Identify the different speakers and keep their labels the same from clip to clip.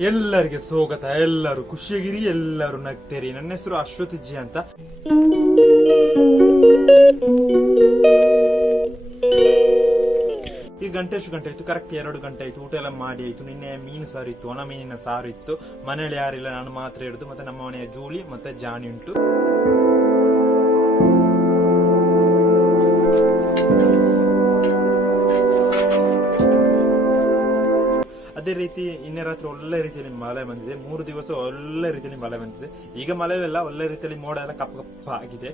Speaker 1: ಎಲ್ಲರಿಗೆ ಸ್ವಾಗತ, ಎಲ್ಲರೂ ಖುಷಿಯಾಗಿರಿ, ಎಲ್ಲರೂ ನಗ್ತೀರಿ. ನನ್ನ ಹೆಸರು ಅಶ್ವಥ್ ಜಿ ಅಂತ. ಈ ಗಂಟೆ ಎಷ್ಟು ಗಂಟೆ ಆಯ್ತು? ಕರೆಕ್ಟ್ ಎರಡು ಗಂಟೆ ಆಯ್ತು. ಊಟ ಎಲ್ಲ ಮಾಡಿ ಆಯ್ತು. ನಿನ್ನೆ ಮೀನು ಸಾರು ಇತ್ತು. ಒಣ ಮೀನಿನ ಸಾರು ಇತ್ತು. ಮನೇಲಿ ಯಾರಿಲ್ಲ ನಾನು ಮಾತ್ರ ಹಿಡಿದು ಮತ್ತೆ ನಮ್ಮ ಮನೆಯ ಜೂಲಿ, ಮತ್ತೆ ಜಾನಿ ಉಂಟು. ಅದೇ ರೀತಿ ಇನ್ನೇ ರಾತ್ರಿ ಒಳ್ಳೆ ರೀತಿಯಲ್ಲಿ ಮಳೆ ಬಂದಿದೆ. ಮೂರು ದಿವಸ ಒಳ್ಳೆ ರೀತಿಯಲ್ಲಿ ಮಳೆ ಬಂದಿದೆ. ಈಗ ಮಳೆವೆಲ್ಲ ಒಳ್ಳೆ ರೀತಿಯಲ್ಲಿ ಮೋಡ ಎಲ್ಲ ಕಪ್ಪ ಕಪ್ಪ ಆಗಿದೆ.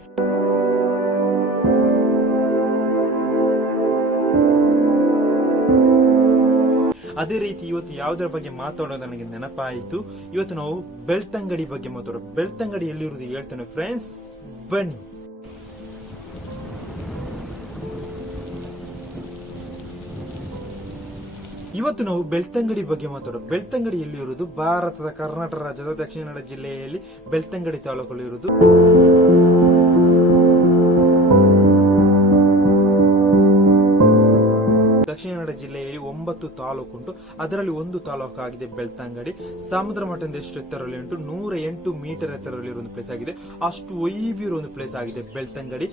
Speaker 1: ಅದೇ ರೀತಿ ಇವತ್ತು ಯಾವುದರ ಬಗ್ಗೆ ಮಾತಾಡೋದು ನನಗೆ ನೆನಪಾಯಿತು. ಇವತ್ತು ನಾವು ಬೆಳ್ತಂಗಡಿ ಬಗ್ಗೆ ಮಾತಾಡೋದು. ಬೆಳ್ತಂಗಡಿ ಎಲ್ಲಿರುವುದು ಹೇಳ್ತೇನೆ ಫ್ರೆಂಡ್ಸ್ ಬನ್ನಿ. ಇವತ್ತು ನಾವು ಬೆಳ್ತಂಗಡಿ ಬಗ್ಗೆ ಮಾತಾಡೋದು. ಬೆಳ್ತಂಗಡಿ ಎಲ್ಲಿ ಇರುವುದು ಭಾರತದ ಕರ್ನಾಟಕ ರಾಜ್ಯದ ದಕ್ಷಿಣ ಕನ್ನಡ ಜಿಲ್ಲೆಯಲ್ಲಿ ಬೆಳ್ತಂಗಡಿ ತಾಲೂಕುಗಳು ಇರುವುದು ದಕ್ಷಿಣ ಕನ್ನಡ ಜಿಲ್ಲೆಯಲ್ಲಿ ಒಂಬತ್ತು ತಾಲೂಕು ಉಂಟು. ಅದರಲ್ಲಿ ಒಂದು ತಾಲೂಕು ಆಗಿದೆ ಬೆಳ್ತಂಗಡಿ. ಸಮುದ್ರ ಮಟ್ಟದಿಂದ ಎಷ್ಟು ಎತ್ತರದಲ್ಲಿ ಉಂಟು? ನೂರ ಎಂಟು ಮೀಟರ್ ಎತ್ತರದಲ್ಲಿ ಒಂದು ಪ್ಲೇಸ್ ಆಗಿದೆ. ಅಷ್ಟು ಒಯ್ಬಿರೋ ಒಂದು ಪ್ಲೇಸ್ ಆಗಿದೆ ಬೆಳ್ತಂಗಡಿ.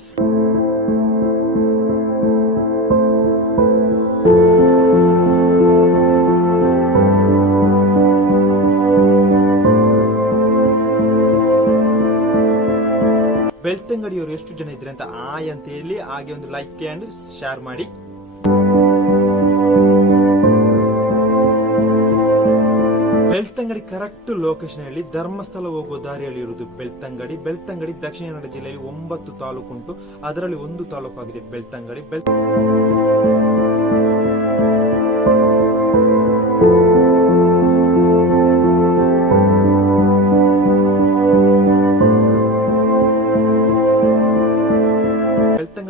Speaker 1: ಬೆಳ್ತಂಗಡಿಯವರು ಎಷ್ಟು ಜನ ಇದ್ರೆ ಅಂತ ಆಯ್ ಅಂತ ಹೇಳಿ ಹಾಗೆ ಒಂದು ಲೈಕ್ ಅಂಡ್ ಶೇರ್ ಮಾಡಿ. ಬೆಳ್ತಂಗಡಿ ಕರೆಕ್ಟ್ ಲೊಕೇಶನ್ ಹೇಳಿ ಧರ್ಮಸ್ಥಳ ಹೋಗುವ ದಾರಿಯಲ್ಲಿ ಇರುವುದು ಬೆಳ್ತಂಗಡಿ. ಬೆಳ್ತಂಗಡಿ ದಕ್ಷಿಣ ಕನ್ನಡ ಜಿಲ್ಲೆಯಲ್ಲಿ ಒಂಬತ್ತು ತಾಲೂಕು ಉಂಟು. ಅದರಲ್ಲಿ ಒಂದು ತಾಲೂಕು ಆಗಿದೆ ಬೆಳ್ತಂಗಡಿ. ಬೆಳ್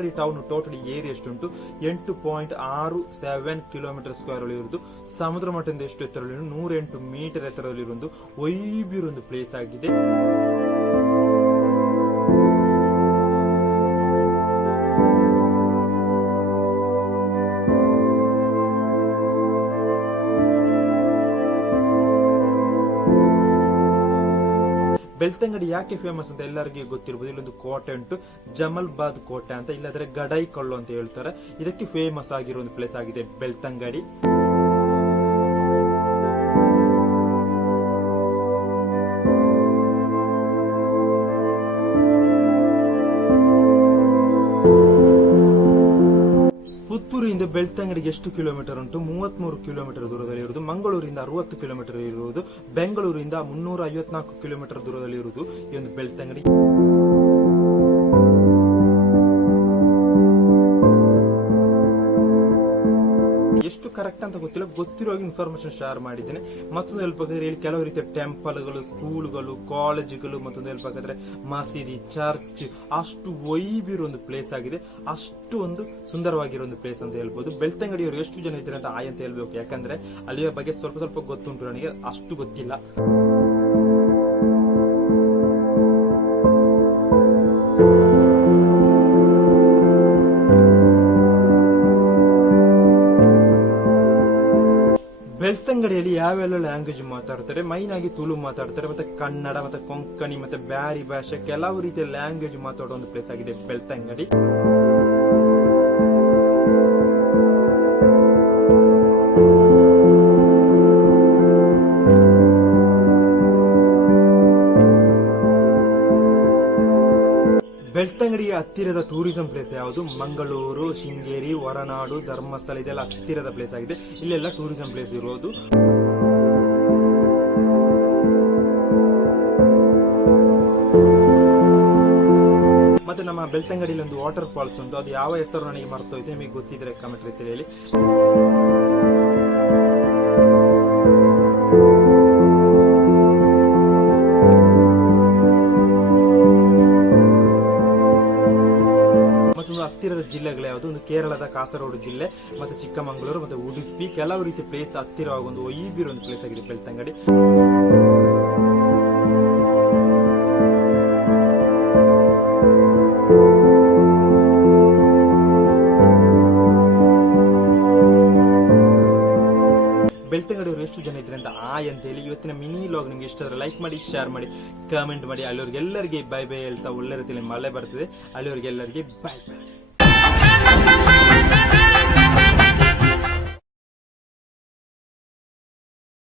Speaker 1: ಬೆಳ್ತಂಗಡಿ ಟೌನ್ ಟೋಟಲ್ ಏರಿಯಾ ಎಷ್ಟುಂಟು ಎಂಟು ಪಾಯಿಂಟ್ ಆರು ಸೆವೆನ್ ಕಿಲೋಮೀಟರ್ ಸ್ಕ್ವೇರ್ ಇರುವುದು. ಸಮುದ್ರ ಮಟ್ಟದಿಂದ ಎಷ್ಟು ಎತ್ತರದಲ್ಲಿ ನೂರ ಎಂಟು ಮೀಟರ್ ಎತ್ತರದಲ್ಲಿ ಒಂದು ಪ್ಲೇಸ್ ಆಗಿದೆ. ಬೆಳ್ತಂಗಡಿ ಯಾಕೆ ಫೇಮಸ್ ಅಂತ ಎಲ್ಲರಿಗೂ ಗೊತ್ತಿರಬಹುದು ಇಲ್ಲೊಂದು ಕೋಟೆ ಉಂಟು. ಜಮಲ್ಬಾದ್ ಕೋಟೆ ಅಂತ, ಇಲ್ಲದ್ರೆ ಗಡೈ ಕಲ್ಲು ಅಂತ ಹೇಳ್ತಾರೆ. ಇದಕ್ಕೆ ಫೇಮಸ್ ಆಗಿರೋ ಒಂದು ಪ್ಲೇಸ್ ಆಗಿದೆ ಬೆಳ್ತಂಗಡಿ. ಪುತ್ತೂರಿಂದ ಬೆಳ್ತಂಗಡಿಗೆ ಎಷ್ಟು ಕಿಲೋಮೀಟರ್ ಉಂಟು? ಮೂವತ್ಮೂರು ಕಿಲೋಮೀಟರ್ ದೂರದಲ್ಲಿ ಇರುವುದು. ಮಂಗಳೂರಿಂದ ಅರವತ್ತು ಕಿಲೋಮೀಟರ್ ಇರುವುದು. ಬೆಂಗಳೂರಿಂದ ಮುನ್ನೂರ ಐವತ್ನಾಲ್ಕು ಕಿಲೋಮೀಟರ್ ದೂರದಲ್ಲಿ ಇರುವುದು ಈ ಒಂದು ಬೆಳ್ತಂಗಡಿ. ಕರೆಕ್ಟ್ ಅಂತ ಗೊತ್ತಿಲ್ಲ. ಗೊತ್ತಿರೋ ಇನ್ಫಾರ್ಮೇಶನ್ ಶೇರ್ ಮಾಡಿದ್ದೇನೆ. ಮತ್ತೊಂದು ಹೇಳ್ಬೇಕಾದ್ರೆ ಇಲ್ಲಿ ಕೆಲವು ರೀತಿಯ ಟೆಂಪಲ್ಗಳು ಸ್ಕೂಲ್ಗಳು ಕಾಲೇಜುಗಳು ಮತ್ತೊಂದು ಹೇಳ್ಬೇಕಾದ್ರೆ ಮಸೀದಿ ಚರ್ಚ್ ಅಷ್ಟು ವೈಬಿರೋ ಒಂದು ಪ್ಲೇಸ್ ಆಗಿದೆ. ಅಷ್ಟು ಒಂದು ಸುಂದರವಾಗಿರೋ ಒಂದು ಪ್ಲೇಸ್ ಅಂತ ಹೇಳ್ಬೋದು. ಬೆಳ್ತಂಗಡಿಯವರು ಎಷ್ಟು ಜನ ಇದ್ದಾರೆ ಅಂತ ಆಯ್ ಅಂತ ಹೇಳ್ಬೇಕು. ಯಾಕಂದ್ರೆ ಅಲ್ಲಿಯ ಬಗ್ಗೆ ಸ್ವಲ್ಪ ಸ್ವಲ್ಪ ಗೊತ್ತುಂಟು ನನಗೆ. ಅಷ್ಟು ಗೊತ್ತಿಲ್ಲ. ಬೆಳ್ತಂಗಡಿಯಲ್ಲಿ ಯಾವೆಲ್ಲ ಲ್ಯಾಂಗ್ವೇಜ್ ಮಾತಾಡ್ತಾರೆ? ಮೈನ್ ಆಗಿ ತುಳು ಮಾತಾಡ್ತಾರೆ, ಮತ್ತೆ ಕನ್ನಡ, ಮತ್ತೆ ಕೊಂಕಣಿ, ಮತ್ತೆ ಬ್ಯಾರಿ ಭಾಷೆ, ಕೆಲವು ರೀತಿಯ ಲ್ಯಾಂಗ್ವೇಜ್ ಮಾತಾಡೋ ಒಂದು ಪ್ಲೇಸ್ ಆಗಿದೆ ಬೆಳ್ತಂಗಡಿ ಬೆಳ್ತಂಗಡಿಗೆ ಹತ್ತಿರದ ಟೂರಿಸಂ ಪ್ಲೇಸ್ ಯಾವುದು? ಮಂಗಳೂರು, ಶೃಂಗೇರಿ, ಹೊರನಾಡು, ಧರ್ಮಸ್ಥಳ, ಇದೆಲ್ಲ ಹತ್ತಿರದ ಪ್ಲೇಸ್ ಆಗಿದೆ. ಇಲ್ಲೆಲ್ಲ ಟೂರಿಸಂ ಪ್ಲೇಸ್ ಇರೋದು. ಮತ್ತೆ ನಮ್ಮ ಬೆಳ್ತಂಗಡಿಯಲ್ಲಿ ಒಂದು ವಾಟರ್ ಫಾಲ್ಸ್ ಉಂಟು. ಅದು ಯಾವ ಹೆಸರು ನನಗೆ ಮರ್ತೋಯ್ತು? ನಿಮಗೆ ಗೊತ್ತಿದ್ರೆ ಕಮೆಂಟ್ ರೀತಿಯಲ್ಲಿ ಹೇಳಿ ಹತ್ತಿರದ ಜಿಲ್ಲೆಗಳು ಯಾವುದು? ಒಂದು ಕೇರಳದ ಕಾಸರಗೋಡು ಜಿಲ್ಲೆ, ಮತ್ತೆ ಚಿಕ್ಕಮಗಳೂರು, ಮತ್ತೆ ಉಡುಪಿ, ಕೆಲವು ರೀತಿ ಪ್ಲೇಸ್ ಹತ್ತಿರವಾಗ ಒಂದು ಒಯ್ಬಿರೋ ಒಂದು ಪ್ಲೇಸ್ ಆಗಿದೆ ಬೆಳ್ತಂಗಡಿ. ಬೆಳ್ತಂಗಡಿಯವರು ಎಷ್ಟು ಜನ ಇದ್ರೆ ಅಂತ ಆ ಅಂತ ಹೇಳಿ, ಇವತ್ತಿನ ಮಿನಿ ಲಾಗ್ ನಿಮ್ಗೆ ಇಷ್ಟ ಲೈಕ್ ಮಾಡಿ ಶೇರ್ ಮಾಡಿ ಕಮೆಂಟ್ ಮಾಡಿ ಅಲ್ಲಿವರೆಗೆಲ್ಲರಿಗೆ ಬೈ ಬೈ ಹೇಳ್ತಾ ಒಳ್ಳೆ ರೀತಿಯಲ್ಲಿ ಮಳೆ ಬರ್ತದೆ. ಅಲ್ಲಿವರೆಗೆಲ್ಲರಿಗೆ ಬೈ ಬೈ